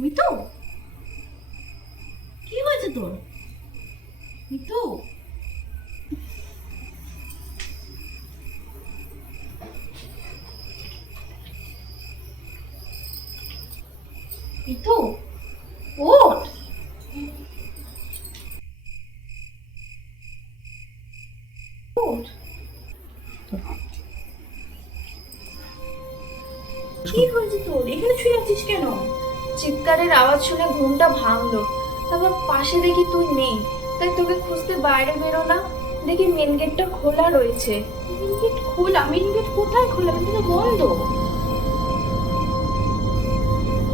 মিতু, কি হয়েছে তোর? মিতু, মিতু, ওঠ, ওঠ। কি হয়েছে তোর? এখানে শুয়ে আছিস কেন? চিৎকারের আওয়াজ শুনে ঘুমটা ভাঙলো। তারপর পাশে দেখি তুই নেই, তাই তোকে খুঁজতে বাইরে বেরোলাম। দেখি মেন গেটটা খোলা রয়েছে। মেন গেট খোলা? মেন গেট কোথায় খোলা? মেন গেট বন্ধ।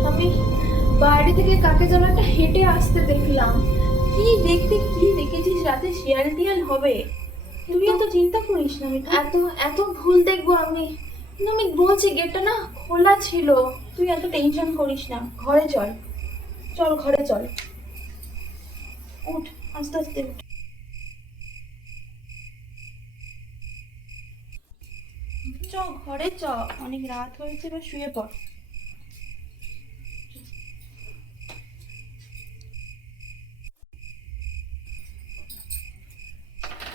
আমি বাইরে থেকে কাকে যেন একটা হেঁটে আসতে দেখলাম। কি দেখতে, কি দেখেছিস? রাতে শিয়াল টিয়াল হবে? তুই এত চিন্তা করিস না মিতু। এত এত ভুল দেখবো আমি? কিন্তু আমি বলছি গেটটা না খোলা ছিল। তুই এত টেনশন করিস না, ঘরে চল, চল ঘরে চল। উঠ, আস্তে আস্তে উঠ। চ, ঘরে চ, অনেক রাত হয়েছে, এবার শুয়ে পড়।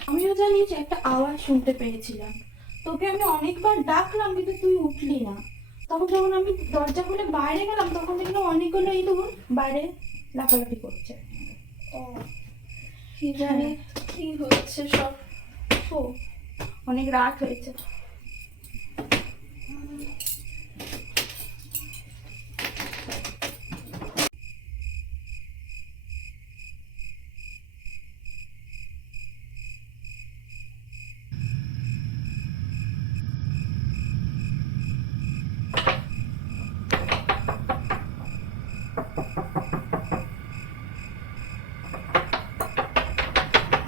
আমিও জানি যে একটা আওয়াজ শুনতে পেয়েছিলাম, তোকে আমি অনেকবার ডাকলাম কিন্তু তুই উঠলি না। তখন যখন আমি দরজা খুলে বাইরে গেলাম তখন দেখলাম অনেকগুলো ইঁদুর বাইরে লাফালাফি করছে। ও, কি জানি কি হচ্ছে সব। ও, অনেক রাত হয়েছে।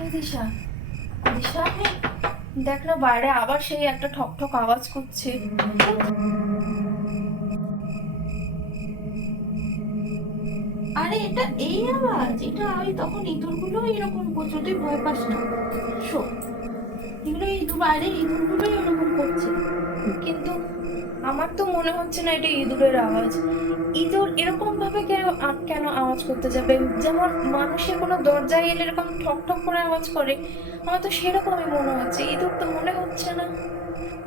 এই দিশা, দিশা, দেখ না বাইরে আবার সেই একটা ঠক ঠক আওয়াজ করছে। আরে এটা এই আওয়াজ, এটা ওই তখন ইঁদুরগুলো এরকম করছে, তুই ভয় পাস না। শো, এগুলো ইঁদুর, বাইরে ইঁদুরগুলোই এরকম করছে। কিন্তু আমার তো মনে হচ্ছে না এটা ইঁদুরের আওয়াজ। ইঁদুর এরকম ভাবে কেন কেন আওয়াজ করতে যাবে? যেমন মানুষের কোনো দরজায় এলে এরকম ঠক ঠক করে আওয়াজ করে, আমার তো সেরকমই মনে হচ্ছে। ইঁদুর তো মনে হচ্ছে না।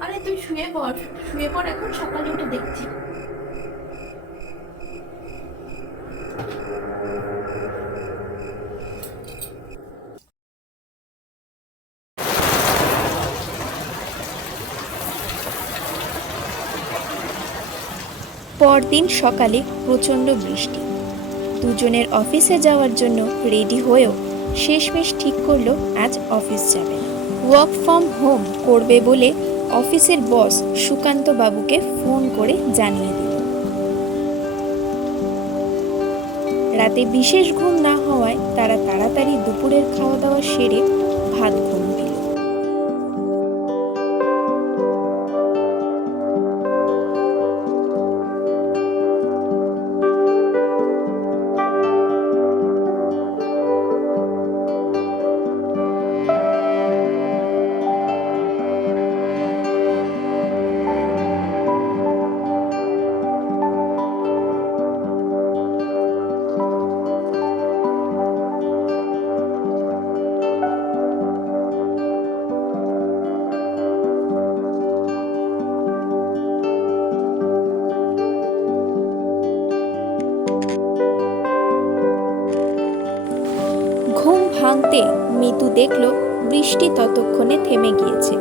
আরে তুই শুয়ে পড়, শুয়ে পড়, এখন সকালে উঠে দেখছি। পরদিন সকালে প্রচণ্ড বৃষ্টি। দুজনের অফিসে যাওয়ার জন্য রেডি হয়েও শেষমেশ ঠিক করলো আজ অফিস যাবে না। ওয়ার্ক ফ্রম হোম করবে বলে অফিসের বস সুকান্ত বাবুকে ফোন করে জানিয়ে দিল। রাতে বিশেষ ঘুম না হওয়ায় তারা তাড়াতাড়ি দুপুরের খাওয়া দাওয়া সেরে ভাত ঘুম দিল। ঘুম ভাঙতে মিতু দেখল বৃষ্টি ততক্ষণে থেমে গিয়েছে।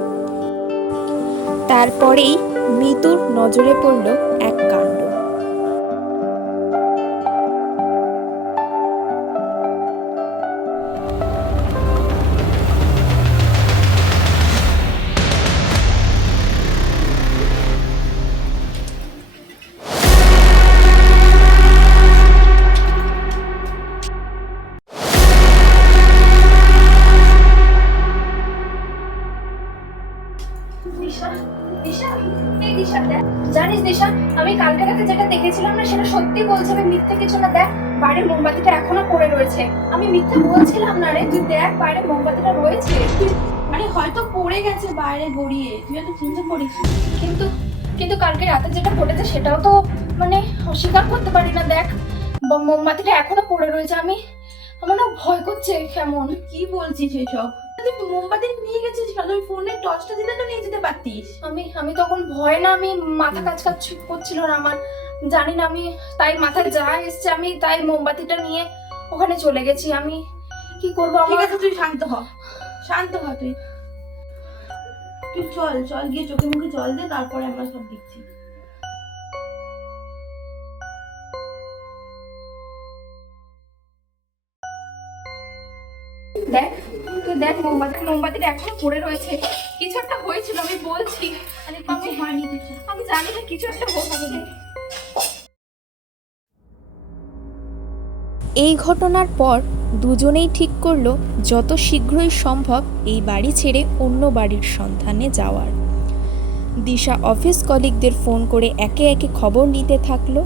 তারপরেই মিতুর নজরে পড়ল এক কাণ্ড। দিশা, দিশা, এই দিশা দেখ, জানিস দিশা, আমি কালকে রাতে যেটা দেখেছিলাম না সেটা সত্যি বলছে, আমি মিথ্যে কিছু না। দেখ বাইরের মোমবাতিটা এখনো পড়ে রয়েছে। আমি মিথ্যে বলছিলাম না রে, তুই দেখ বাইরে মোমবাতিটা রয়েছে। আরে হয়তো পড়ে গেছে বাইরে গড়িয়ে, তুই এত চিন্তা করিস না। কিন্তু কিন্তু কালকে রাতে যেটা ঘটেছে সেটাও তো মানে অস্বীকার করতে পারি না। দেখ মোমবাতিটা এখনো পড়ে রয়েছে। আমার না ভয় করছে কেমন। কি বলছিস এসব? তুই মোমবাতি নিয়ে গেছিস কেন? তুই ফোনের টর্চটা দিলে তো নিয়ে যেতে পারতিস। আমি তখন ভয় না, আমি মাথা কাজ করছিল না আমার, জানি না, আমি তাই মাথায় যা এসছে আমি তাই মোমবাতিটা নিয়ে ওখানে চলে গেছি। আমি কি করবো? ঠিক আমার আছে, তুই শান্ত হ, শান্ত হ। তুই তুই চল চল, গিয়ে চোখে মুখে জল দে, তারপরে আমরা সব দেখছি। দেখ, তুই দেখ, মোমবাতিটা এখনো পড়ে রয়েছে। কিছু একটা হয়েছিল, আমি বলছি। আরে কিছু হয়নি কিছু। আমি জানি না, কিছু একটা হয়েছে। এই ঘটনার পর দুজনেই ঠিক করলো যত শীঘ্রই সম্ভব এই বাড়ি ছেড়ে অন্য বাড়ির সন্ধানে যাওয়ার। দিশা অফিস কলিগদের ফোন করে একে একে খবর নিতে থাকলো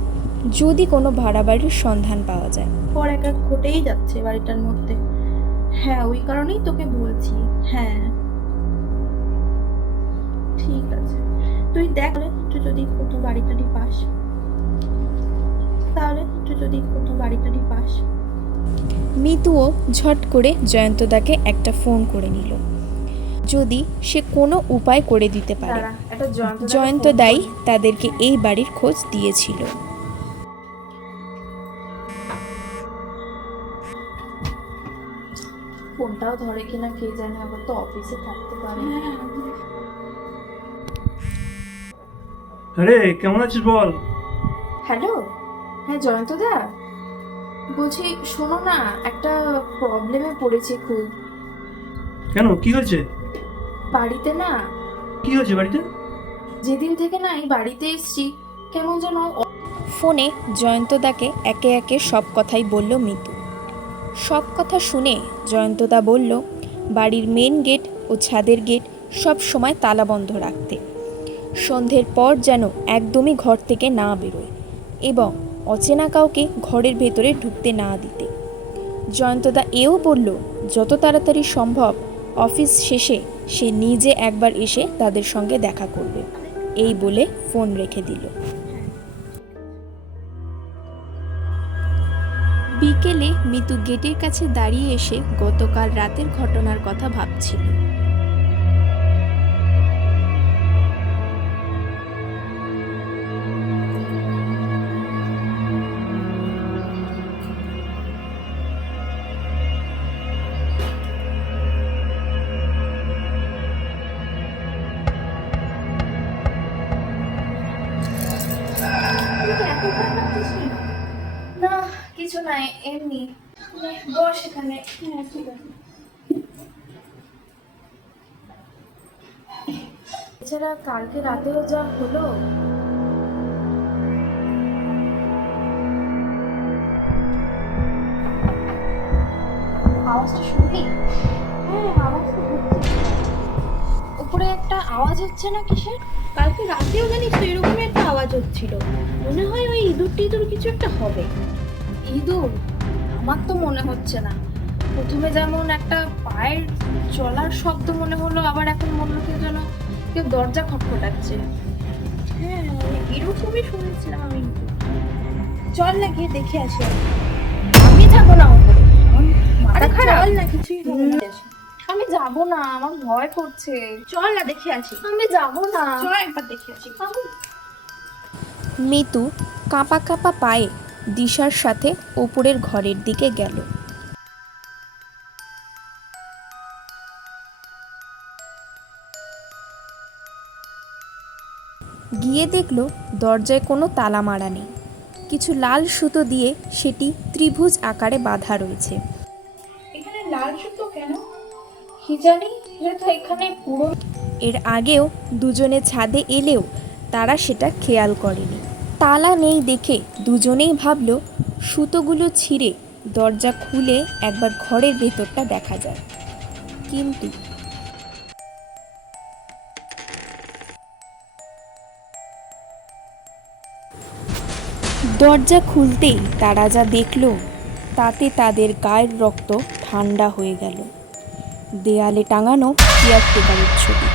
যদি কোনো ভাড়া বাড়ির সন্ধান পাওয়া যায়। পর এক এক ঘটেই যাচ্ছে বাড়িটার মধ্যে। হ্যাঁ, ওই কারণেই তোকে বলছি। হ্যাঁ ঠিক আছে, তুই দেখ তুই যদি কোথাও বাড়িটারি পাস, তাহলে তুই যদি কোথাও বাড়িটারি পাস। মিতুও ঝট করে জয়ন্তদাকে একটা ফোন করে নিল, যদি সে কোনো উপায় করে দিতে পারে। দাঁড়া, একটা জয়ন্তদাই তাদেরকে এই বাড়ির খোঁজ দিয়েছিল। ফোনটাও ধরে কিনা কে জানে, আবার তো অফিসে থাকতে পারে। হ্যাঁ আরে কেমন আছিস বল? হ্যালো, হ্যাঁ জয়ন্তদা বলছি, শোনো না, একটা প্রবলেমে পড়েছি খুব। কেন, কি হয়েছে? বাড়িতে না, কি হয়েছে বাড়িতে? যেদিন থেকে না এই বাড়িতে এসছি, কেমন যেন ফোনে জয়ন্তদাকে একে একে সব কথাই বলল মিতু। সব কথা শুনে জয়ন্তদা বলল বাড়ির মেন গেট ও ছাদের গেট সব সময় তালাবন্ধ রাখতে, সন্ধ্যের পর যেন একদমই ঘর থেকে না বেরোয় এবং অচেনা কাউকে ঘরের ভেতরে ঢুকতে না দিতে। জয়ন্তদা এও বলল যত তাড়াতাড়ি সম্ভব অফিস শেষে সে নিজে একবার এসে তাদের সঙ্গে দেখা করবে। এই বলে ফোন রেখে দিল। বিকেলে মিতু গেটের কাছে দাঁড়িয়ে এসে গতকাল রাতের ঘটনার কথা ভাবছিল। না, কিছু নাই, এমনি। বস এখানে। হ্যাঁ ঠিক আছে। এছাড়া কালকে রাতেও যা হলো, আওয়াজটা শুনলি? হ্যাঁ আওয়াজ তো হচ্ছে। উপরে একটা আওয়াজ হচ্ছে না, কিসের? কালকে রাতেও জানিস তো এরকমই একটা আওয়াজ হচ্ছিল। মনে হয় ওই ইঁদুর টিঁদুর কিছু একটা হবে। ইঁদুর? আমার তো মনে হচ্ছে না। প্রথমে যেমন একটা পায়ের চলার শব্দ মনে হলো, আবার এখন মনে হচ্ছে যেন কেউ দরজা খটখটাচ্ছে। হ্যাঁ এরকমই শুনেছিলাম আমি। চল না গিয়ে দেখে আসি। আমি যাবো না উপরে, আমার মাথা আরে খারাপ। চল না, কিছুই হবে না। আমি যাবো না, আমার ভয় করছে। চল না দেখে আসি। আমি যাবো না। চল একবার দেখে আসি। মিতু কাঁপা কাঁপা পায়ে দিশার সাথে ওপরের ঘরের দিকে গেল। গিয়ে দেখলো দরজায় কোনো তালা মারা নেই, কিছু লাল সুতো দিয়ে সেটি ত্রিভুজ আকারে বাঁধা রয়েছে। এখানে লাল সুতো কেন? কি জানি, এটা তো এখানে পুরো। এর আগেও দুজনে ছাদে এলেও তারা সেটা খেয়াল করেনি। তালা নেই দেখে দুজনেই ভাবলো সুতোগুলো ছিঁড়ে দরজা খুলে একবার ঘরের ভেতরটা দেখা যায়, কিন্তু দরজা খুলতেই তারা যা দেখল তাতে তাদের গায়ের রক্ত ঠান্ডা হয়ে গেল। দেয়ালে টাঙানো কেয়ারটেকারের ছবি।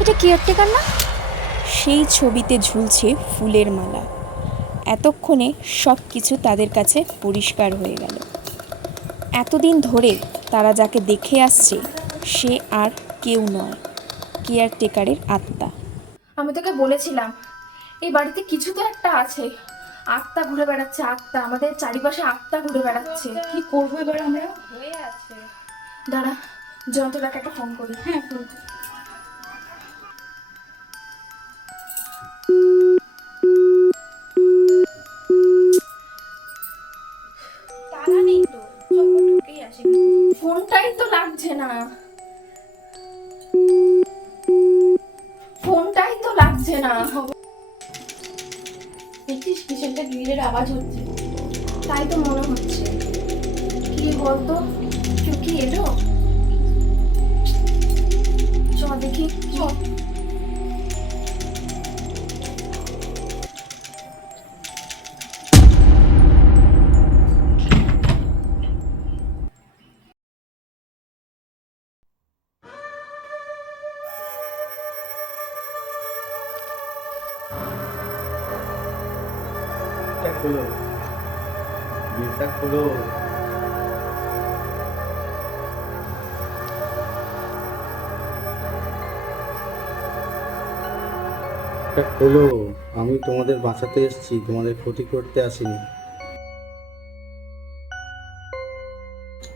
এটা কেয়ারটেকার না? সেই ছবিতে ঝুলছে ফুলের মালা। এতক্ষণে সব কিছু তাদের কাছে পরিষ্কার হয়ে গেল। এতদিন ধরে তারা যাকে দেখে আসছে সে আর কেউ নয়, কেয়ারটেকারের আত্মা। আমি তোকে বলেছিলাম এই বাড়িতে কিছু তো একটা আছে। আত্মা ঘুরে বেড়াচ্ছে, আত্মা আমাদের চারিপাশে আত্মা ঘুরে বেড়াচ্ছে। কি করবো এবার আমরা? হয়ে আছে। দাঁড়া, যন্ত্রটাকে একটা ফোন করি। হ্যাঁ, করবো। তারা নেই তো, চলো ঢুকেই আসি। ফোনটাই তো লাগছে না, ফোনটাই তো লাগছে না। দেখছিস কিছু একটা গ্রিলের আওয়াজ হচ্ছে। তাই তো মনে হচ্ছে। কি বলতো, কেউ কি এলো? চ দেখি, চ। খোলো, গেটটা খোলো। এটা খোলো, আমি তোমাদের বাঁচাতে এসেছি, তোমাদের ক্ষতি করতে আসিনি।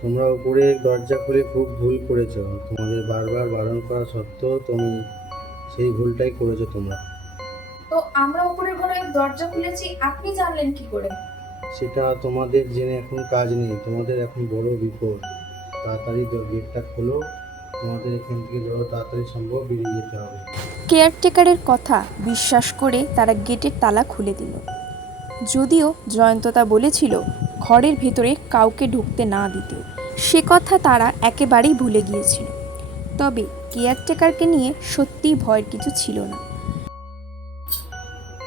তোমরা উপরে দরজা খুলে খুব ভুল করেছো। তোমাদের বারবার বারণ করা সত্ত্বেও তুমি সেই ভুলটাই করেছো তোমরা। তো আমরা উপরের ঘরে দরজা খুলেছি, আপনি জানলেন কি করে? সেটা তোমাদের জেনে এখন কাজ নেই, তোমাদের এখন বড় বিপদ। তাড়াতাড়ি গেটটা খোলো, তোমাদের এখান থেকে যত তাড়াতাড়ি সম্ভব বেরিয়ে যেতে হবে। কেয়ারটেকারের কথা বিশ্বাস করে তারা গেটের তালা খুলে দিল। যদিও জয়ন্তদা বলেছিল ঘরের ভেতরে কাউকে ঢুকতে না দিতে, সে কথা তারা একেবারেই ভুলে গিয়েছিল। তবে কেয়ারটেকারকে নিয়ে সত্যিই ভয়ের কিছু ছিল না।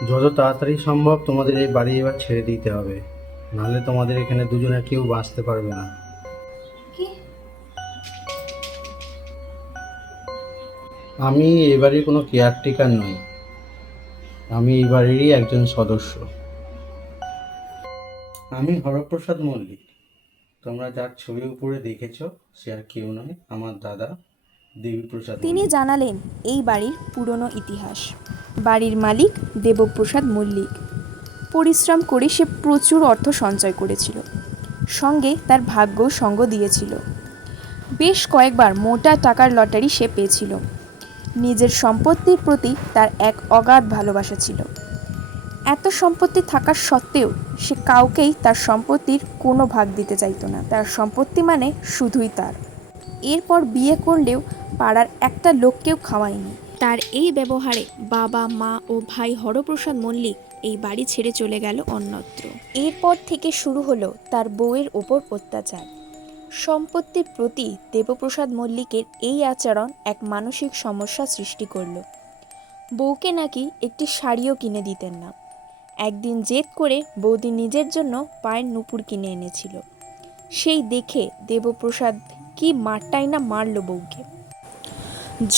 যত তাড়াতাড়ি সম্ভব তোমাদের এই বাড়ি এবার ছেড়ে দিতে হবে, নাহলে তোমাদের এখানে দুজনে কেউ বাঁচতে পারবে না। কি? আমি এই বাড়ির কোনো কেয়ারটেকার নই, আমি এই বাড়িরই একজন সদস্য। আমি হরপ্রসাদ মল্লিক। তোমরা যার ছবি উপরে দেখেছো সে আর কেউ নয়, আমার দাদা দেবীপ্রসাদ তিনি মল্লিক। জানালেন এই বাড়ির পুরনো ইতিহাস। বাড়ির মালিক দেবপ্রসাদ মল্লিক। পরিশ্রম করে সে প্রচুর অর্থ সঞ্চয় করেছিল, সঙ্গে তার ভাগ্য সঙ্গ দিয়েছিল। বেশ কয়েকবার মোটা টাকার লটারি সে পেয়েছিল। নিজের সম্পত্তির প্রতি তার এক অগাধ ভালোবাসা ছিল। এত সম্পত্তি থাকার সত্ত্বেও সে কাউকেই তার সম্পত্তির কোনো ভাগ দিতে চাইতো না। তার সম্পত্তি মানে শুধুই তার। এরপর বিয়ে করলেও পাড়ার একটা লোককেও খাওয়ায়নি। তার এই ব্যবহারে বাবা, মা ও ভাই হরপ্রসাদ মল্লিক এই বাড়ি ছেড়ে চলে গেল অন্যত্র। এরপর থেকে শুরু হলো তার বউয়ের ওপর অত্যাচার। সম্পত্তির প্রতি দেবপ্রসাদ মল্লিকের এই আচরণ এক মানসিক সমস্যা সৃষ্টি করল। বউকে নাকি একটি শাড়িও কিনে দিতেন না। একদিন জেদ করে বৌদি নিজের জন্য পায়ের নুপুর কিনে এনেছিল। সেই দেখে দেবপ্রসাদ কি মারটাই না মারল বউকে।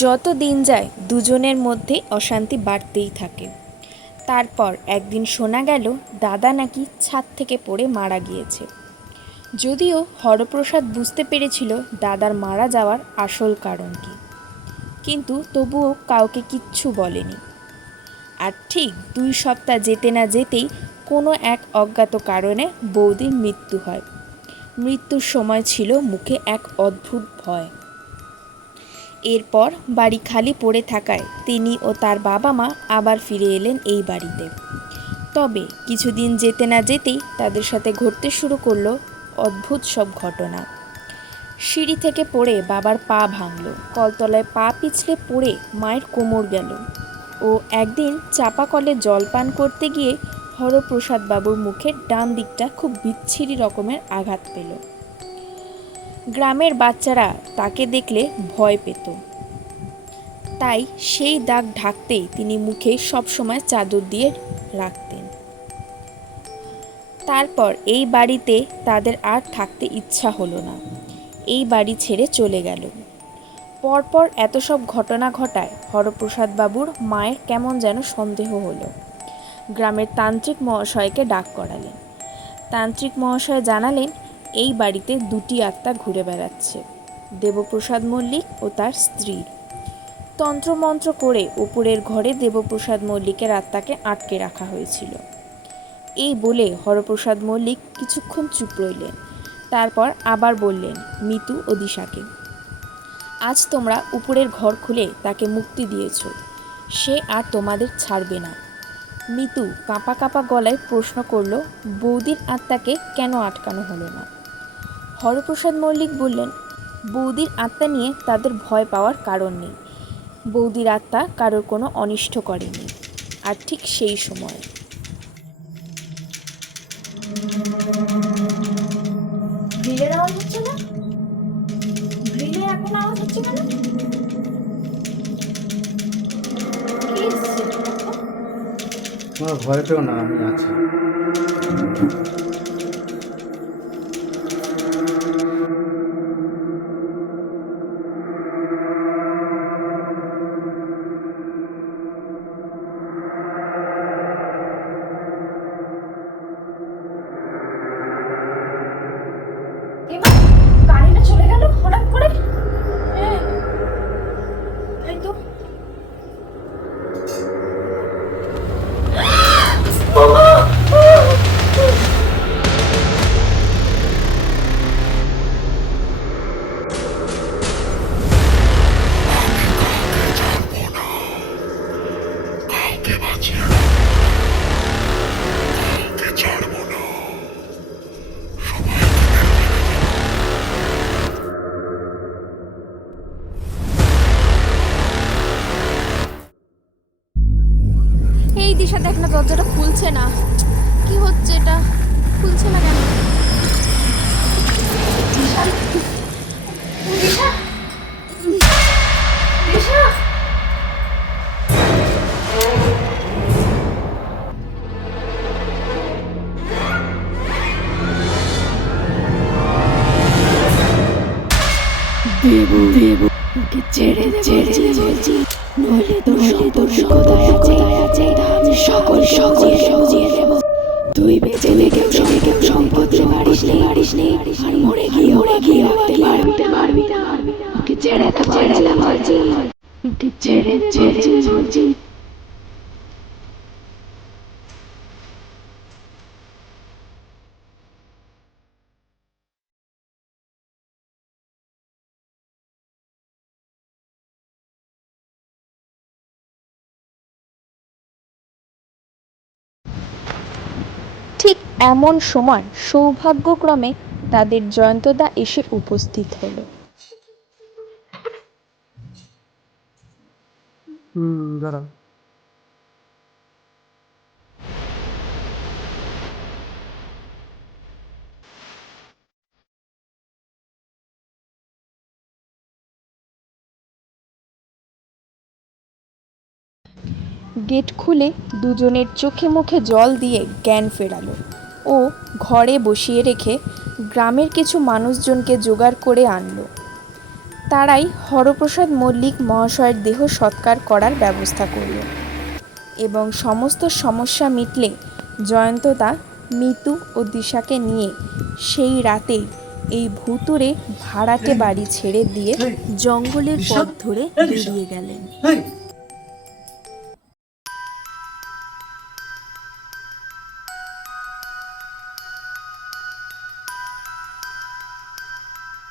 যত দিন যায় দুজনের মধ্যে অশান্তি বাড়তেই থাকে। তারপর একদিন শোনা গেল দাদা নাকি ছাদ থেকে পড়ে মারা গিয়েছে। যদিও হরপ্রসাদ বুঝতে পেরেছিল দাদার মারা যাওয়ার আসল কারণ কী, কিন্তু তবুও কাউকে কিচ্ছু বলেনি। আর ঠিক 2 সপ্তাহ যেতে না যেতেই কোনো এক অজ্ঞাত কারণে বৌদির মৃত্যু হয়। মৃত্যুর সময় ছিল মুখে এক অদ্ভুত ভয়। এরপর বাড়ি খালি পড়ে থাকায় তিনি ও তার বাবা মা আবার ফিরে এলেন এই বাড়িতে। তবে কিছুদিন যেতে না যেতেই তাদের সাথে ঘটতে শুরু করলো অদ্ভুত সব ঘটনা। সিঁড়ি থেকে পড়ে বাবার পা ভাঙল, কলতলায় পা পিছলে পড়ে মায়ের কোমর গেল, ও একদিন চাপা কলে জল পান করতে গিয়ে হরপ্রসাদ বাবুর মুখের ডান দিকটা খুব বিচ্ছিরি রকমের আঘাত পেল। গ্রামের বাচ্চারা তাকে দেখলে ভয় পেত, তাই সেই দাগ ঢাকতেই তিনি মুখে সবসময় চাদর দিয়ে রাখতেন। তারপর এই বাড়িতে তাদের আর থাকতে ইচ্ছা হলো না, এই বাড়ি ছেড়ে চলে গেল। পরপর এত সব ঘটনা ঘটায় হরপ্রসাদ বাবুর মায়ের কেমন যেন সন্দেহ হলো। গ্রামের তান্ত্রিক মহাশয়কে ডাক করালেন। তান্ত্রিক মহাশয় জানালেন এই বাড়িতে দুটি আত্মা ঘুরে বেড়াচ্ছে, দেবপ্রসাদ মল্লিক ও তার স্ত্রী। তন্ত্রমন্ত্র করে উপরের ঘরে দেবপ্রসাদ মল্লিকের আত্মাকে আটকে রাখা হয়েছিল। এই বলে হরপ্রসাদ মল্লিক কিছুক্ষণ চুপ রইলেন। তারপর আবার বললেন মিতু ও দিশাকে, আজ তোমরা উপরের ঘর খুলে তাকে মুক্তি দিয়েছ, সে আর তোমাদের ছাড়বে না। মিতু কাঁপা কাঁপা গলায় প্রশ্ন করল, বৌদির আত্মাকে কেন আটকানো হলো না? হরপ্রসাদ মল্লিক বললেন, বৌদির আত্মা নিয়ে তাদের ভয় পাওয়ার কারণ নেই। বৌদির আত্মা কারোর কোনো অনিষ্ট করেনি। আর ঠিক সেই সময় গ্রিলের আওয়াজ হচ্ছে না? গ্রিলে এখন আওয়াজ হচ্ছে কেন? কি এসছে? তোমরা ভয় পেও না, আমি আছি। এবার গাড়িটা চলে গেল হঠাৎ করে। হ্যাঁ, তাই তো। এই দিশা দেখ না, দরজাটা খুলছে না। কি হচ্ছে এটা? খুলছে না কেন? দিশা, দিশা। ওকে ছেড়ে বলছি, নইলে তোর সদায় আছে, আমি সকল বুঝিয়ে দেব। তুই বেঁচে কেউ সম্পত্তি পারিস নি, আর মরে গিয়ে রাখতে পারবি না। ওকে ছেড়ে দে বলছি, ওকে ছেড়ে বলছি। ঠিক এমন সময় সৌভাগ্যক্রমে তাদের জয়ন্তদা এসে উপস্থিত হলো। দাঁড়া। গেট খুলে দুজনের চোখে মুখে জল দিয়ে জ্ঞান ফেরালো ও ঘরে বসিয়ে রেখে গ্রামের কিছু মানুষজনকে জোগাড় করে আনলো। তারাই হরপ্রসাদ মল্লিক মহাশয়ের দেহ সৎকার করার ব্যবস্থা করল এবং সমস্ত সমস্যা মিটলে জয়ন্তদা মিতু ও দিশাকে নিয়ে সেই রাতেই এই ভুতুড়ে ভাড়াটে বাড়ি ছেড়ে দিয়ে জঙ্গলের পথ ধরে বেরিয়ে গেলেন।